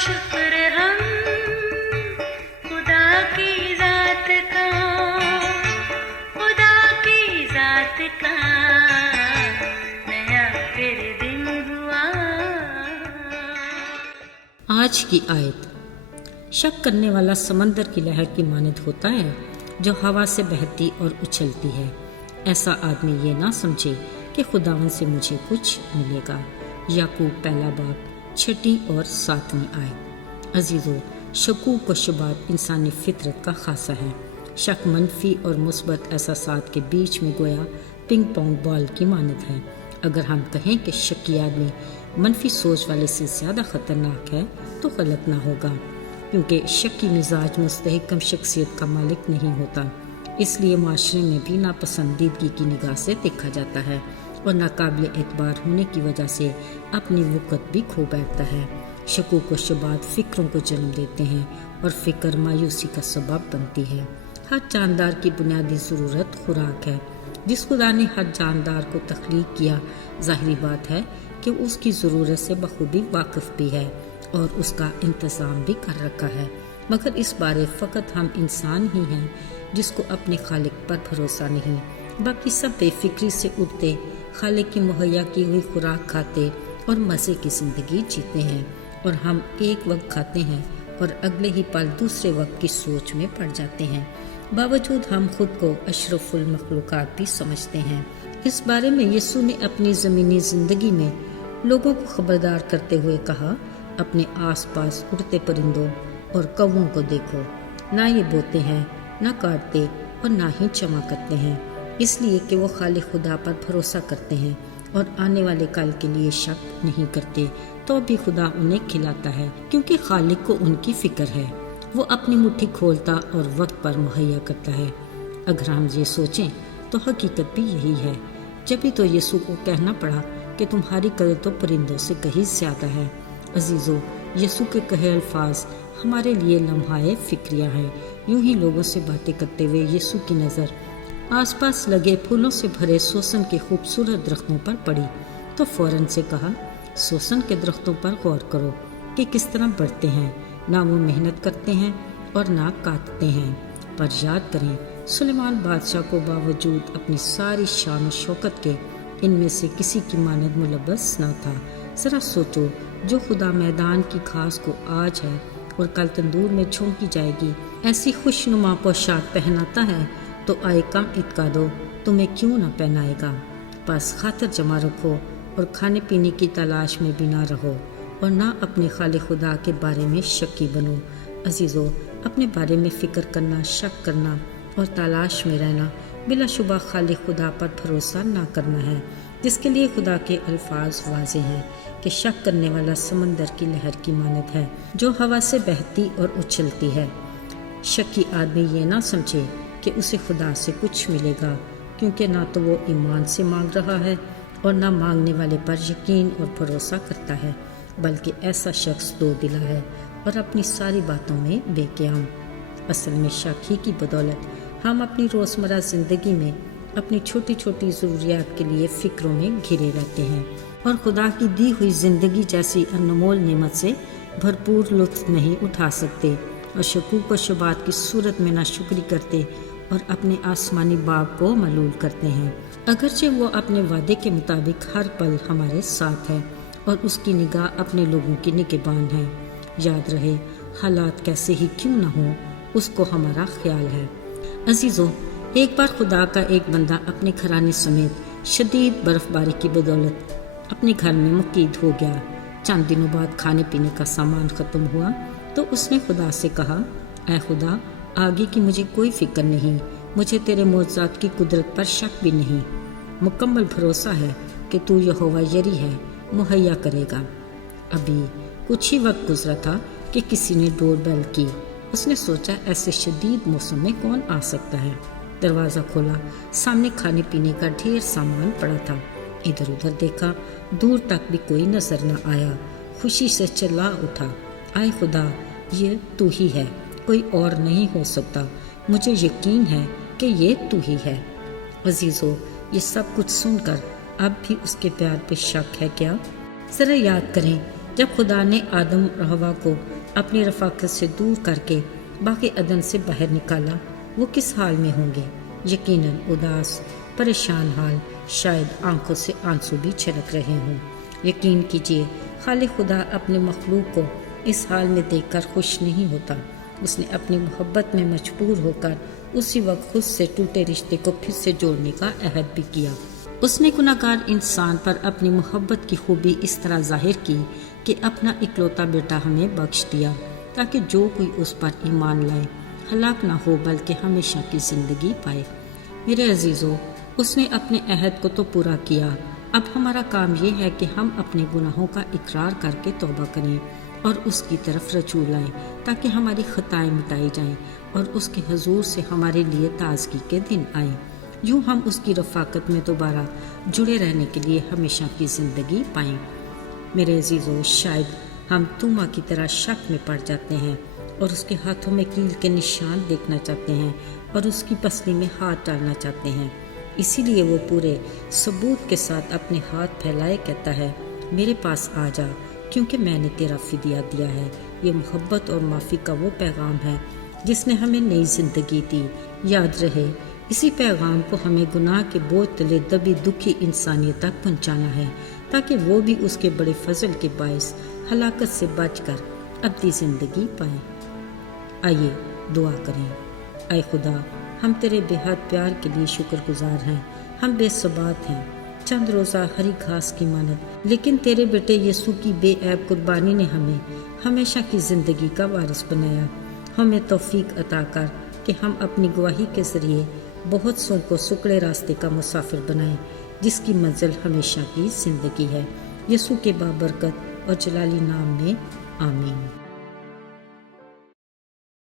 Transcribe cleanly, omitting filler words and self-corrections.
شکر ہم خدا کی ذات کا، خدا کی ذات کا نیا پھر دن ہوا۔ آج کی آیت، شک کرنے والا سمندر کی لہر کی مانند ہوتا ہے جو ہوا سے بہتی اور اچھلتی ہے۔ ایسا آدمی یہ نہ سمجھے کہ خداوند سے مجھے کچھ ملے گا۔ یعقوب پہلا باب 6 اور 7 آیت۔ عزیزو، شکوک و شبہات انسانی فطرت کا خاصہ ہے۔ شک منفی اور مثبت احساسات کے بیچ میں گویا پنگ پونگ بال کی مانند ہے۔ اگر ہم کہیں کہ شکی آدمی منفی سوچ والے سے زیادہ خطرناک ہے تو غلط نہ ہوگا، کیونکہ شکی مزاج مستحکم شخصیت کا مالک نہیں ہوتا۔ اس لیے معاشرے میں بھی ناپسندیدگی کی نگاہ سے دیکھا جاتا ہے اور ناقابل اعتبار ہونے کی وجہ سے اپنی وقت بھی کھو بیٹھتا ہے۔ شکوک و شبہات فکروں کو جنم دیتے ہیں اور فکر مایوسی کا سبب بنتی ہے۔ ہر جاندار کی بنیادی ضرورت خوراک ہے۔ جس خدا نے ہر جاندار کو تخلیق کیا، ظاہری بات ہے کہ اس کی ضرورت سے بخوبی واقف بھی ہے اور اس کا انتظام بھی کر رکھا ہے، مگر اس بارے فقط ہم انسان ہی ہیں جس کو اپنے خالق پر بھروسہ نہیں۔ باقی سب بے فکری سے اٹھتے، خالق کی مہیا کی ہوئی خوراک کھاتے اور مزے کی زندگی جیتے ہیں، اور ہم ایک وقت کھاتے ہیں اور اگلے ہی پل دوسرے وقت کی سوچ میں پڑ جاتے ہیں، باوجود ہم خود کو اشرف المخلوقات بھی سمجھتے ہیں۔ اس بارے میں یسوع نے اپنی زمینی زندگی میں لوگوں کو خبردار کرتے ہوئے کہا، اپنے آس پاس اڑتے پرندوں اور کووں کو دیکھو، نہ یہ بوتے ہیں، نہ کاٹتے اور نہ ہی جمع کرتے ہیں، اس لیے کہ وہ خالق خدا پر بھروسہ کرتے ہیں اور آنے والے کل کے لیے شک نہیں کرتے، تو بھی خدا انہیں کھلاتا ہے کیونکہ خالق کو ان کی فکر ہے۔ وہ اپنی مٹھی کھولتا اور وقت پر مہیا کرتا ہے۔ اگر ہم یہ سوچیں تو حقیقت بھی یہی ہے۔ جبھی تو یسوع کو کہنا پڑا کہ تمہاری قدر تو پرندوں سے کہیں زیادہ ہے۔ عزیزو، یسوع کے کہے الفاظ ہمارے لیے لمحہ فکریہ ہیں۔ یوں ہی لوگوں سے باتیں کرتے ہوئے یسوع کی نظر آس پاس لگے پھولوں سے بھرے سوسن کے خوبصورت درختوں پر پڑی تو فوراً سے کہا، سوسن کے درختوں پر غور کرو کہ کس طرح بڑھتے ہیں، نہ وہ محنت کرتے ہیں اور نہ کاٹتے ہیں، پر یاد کریں سلیمان بادشاہ کو باوجود اپنی ساری شان و شوکت کے ان میں سے کسی کی مانند ملبس نہ تھا۔ ذرا سوچو، جو خدا میدان کی گھاس کو آج ہے اور کل تندور میں جھونکی جائے گی ایسی خوشنما پوشاک پہناتا ہے تو آئے کم اعتقادو تمہیں کیوں نہ پہنائے گا۔ بس خاطر جمع رکھو اور کھانے پینے کی تلاش میں بھی نہ رہو اور نہ اپنے خالق خدا کے بارے میں شکی بنو۔ عزیزو، اپنے بارے میں فکر کرنا، شک کرنا اور تلاش میں رہنا بلا شبہ خالق خدا پر بھروسہ نہ کرنا ہے، جس کے لیے خدا کے الفاظ واضح ہیں کہ شک کرنے والا سمندر کی لہر کی مانند ہے جو ہوا سے بہتی اور اچھلتی ہے۔ شکی آدمی یہ نہ سمجھے کہ اسے خدا سے کچھ ملے گا، کیونکہ نہ تو وہ ایمان سے مانگ رہا ہے اور نہ مانگنے والے پر یقین اور بھروسہ کرتا ہے، بلکہ ایسا شخص دو دلا ہے اور اپنی ساری باتوں میں بے قیام۔ اصل میں شک ہی کی بدولت ہم اپنی روزمرہ زندگی میں اپنی چھوٹی چھوٹی ضروریات کے لیے فکروں میں گھرے رہتے ہیں اور خدا کی دی ہوئی زندگی جیسی انمول نعمت سے بھرپور لطف نہیں اٹھا سکتے، اور شکوک و شبہات کی صورت میں ناشکری کرتے اور اپنے آسمانی باپ کو ملول کرتے ہیں، اگرچہ وہ اپنے وعدے کے مطابق ہر پل ہمارے ساتھ ہے اور اس کی نگاہ اپنے لوگوں کی نگہبان ہے۔ یاد رہے، حالات کیسے ہی کیوں نہ ہوں، اس کو ہمارا خیال ہے۔ عزیزو، ایک بار خدا کا ایک بندہ اپنے گھرانے سمیت شدید برف باری کی بدولت اپنے گھر میں مقید ہو گیا۔ چند دنوں بعد کھانے پینے کا سامان ختم ہوا تو اس نے خدا سے کہا، اے خدا، آگے کی مجھے کوئی فکر نہیں، مجھے تیرے معجزات کی قدرت پر شک بھی نہیں، مکمل بھروسہ ہے کہ تو یہوہ یری ہے، مہیا کرے گا۔ ابھی کچھ ہی وقت گزرا تھا کہ کسی نے ڈور بیل کی۔ اس نے سوچا ایسے شدید موسم میں کون آ سکتا ہے۔ دروازہ کھولا، سامنے کھانے پینے کا ڈھیر سامان پڑا تھا۔ ادھر ادھر دیکھا، دور تک بھی کوئی نظر نہ آیا۔ خوشی سے چلا اٹھا، اے خدا، یہ تو ہی ہے، کوئی اور نہیں ہو سکتا، مجھے یقین ہے کہ یہ تو ہی ہے۔ عزیزو، یہ سب کچھ سن کر اب بھی اس کے پیار پہ شک ہے کیا؟ ذرا یاد کریں جب خدا نے آدم اور حوا کو اپنی رفاقت سے دور کر کے باغ عدن سے باہر نکالا، وہ کس حال میں ہوں گے؟ یقیناً اداس، پریشان حال، شاید آنکھوں سے آنسو بھی چھلک رہے ہوں۔ یقین کیجیے، خالق خدا اپنے مخلوق کو اس حال میں دیکھ کر خوش نہیں ہوتا۔ اس نے اپنی محبت میں مجبور ہو کر اسی وقت خود سے ٹوٹے رشتے کو پھر سے جوڑنے کا عہد بھی کیا۔ اس نے گناہگار انسان پر اپنی محبت کی خوبی اس طرح ظاہر کی کہ اپنا اکلوتا بیٹا ہمیں بخش دیا، تاکہ جو کوئی اس پر ایمان لائے ہلاک نہ ہو بلکہ ہمیشہ کی زندگی پائے۔ میرے عزیزو، اس نے اپنے عہد کو تو پورا کیا، اب ہمارا کام یہ ہے کہ ہم اپنے گناہوں کا اقرار کر کے توبہ کریں اور اس کی طرف رجوع لائیں، تاکہ ہماری خطائیں مٹائی جائیں اور اس کے حضور سے ہمارے لیے تازگی کے دن آئیں۔ یوں ہم اس کی رفاقت میں دوبارہ جڑے رہنے کے لیے ہمیشہ کی زندگی پائیں۔ میرے عزیزو، شاید ہم توما کی طرح شک میں پڑ جاتے ہیں اور اس کے ہاتھوں میں کیل کے نشان دیکھنا چاہتے ہیں اور اس کی پسلی میں ہاتھ ڈالنا چاہتے ہیں۔ اسی لیے وہ پورے ثبوت کے ساتھ اپنے ہاتھ پھیلائے کہتا ہے، میرے پاس آ جا، کیونکہ میں نے تیرا فدیہ دیا ہے۔ یہ محبت اور معافی کا وہ پیغام ہے جس نے ہمیں نئی زندگی دی۔ یاد رہے، اسی پیغام کو ہمیں گناہ کے بوجھ تلے دبی دکھی انسانیت تک پہنچانا ہے، تاکہ وہ بھی اس کے بڑے فضل کے باعث ہلاکت سے بچ کر ابدی زندگی پائیں۔ آئیے دعا کریں۔ اے خدا، ہم تیرے بے حد پیار کے لیے شکر گزار ہیں۔ ہم بے ثبات ہیں، چند روزہ ہری گھاس کی مانند، لیکن تیرے بیٹے یسوع کی بے عیب قربانی نے ہمیں ہمیشہ کی زندگی کا وارث بنایا۔ ہمیں توفیق عطا کر کہ ہم اپنی گواہی کے ذریعے بہت سو کو سکڑے راستے کا مسافر بنائیں، جس کی منزل ہمیشہ کی زندگی ہے۔ یسوع کے بابرکت اور جلالی نام میں آمین۔